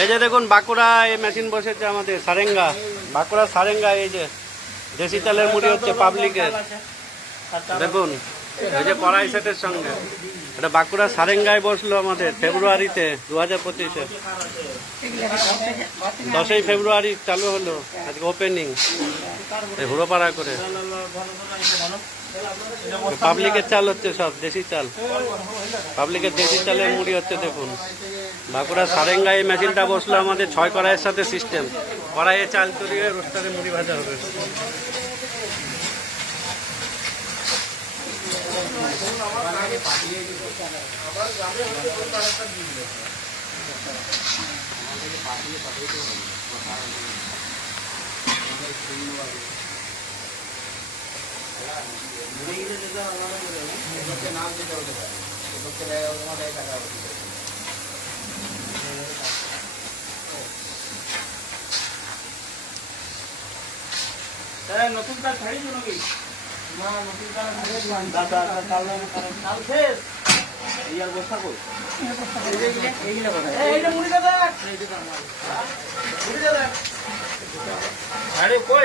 এই যে দেখুন বাঁকুড়া এই মেশিন বসেছে আমাদের সারেঙ্গা, বাঁকুড়া সারেঙ্গা। এই যে দেশি চালের মুড়ি হচ্ছে পাবলিকের, দেখুন এই যে কড়াই সেটের সঙ্গে। এটা বাঁকুড়া সারেঙ্গায় বসলো আমাদের ফেব্রুয়ারিতে 2025-এ, 10ই ফেব্রুয়ারি চালু হলো আজকে ওপেনিং হুড়োপাড়া করে। পাবলিকের চাল হচ্ছে, সব দেশি চাল, পাবলিকের দেশি চালের মুড়ি হচ্ছে। দেখুন বাঁকুড়া সারেঙ্গা এই মেশিনটা বসলো আমাদের 6 কড়াইয়ের সাথে সিস্টেম। কড়াইয়ে চাল তৈরি হয়ে রোস্টারে মুড়ি ভাজা হবে। নতুন কাজ ছাড়িয়েছো নাকি? না, নতুন কাজ কাল শেষ। এই আর বস্তা কই? এইটা মুড়ি দাদা, মুড়ি দাদা। আরে কই?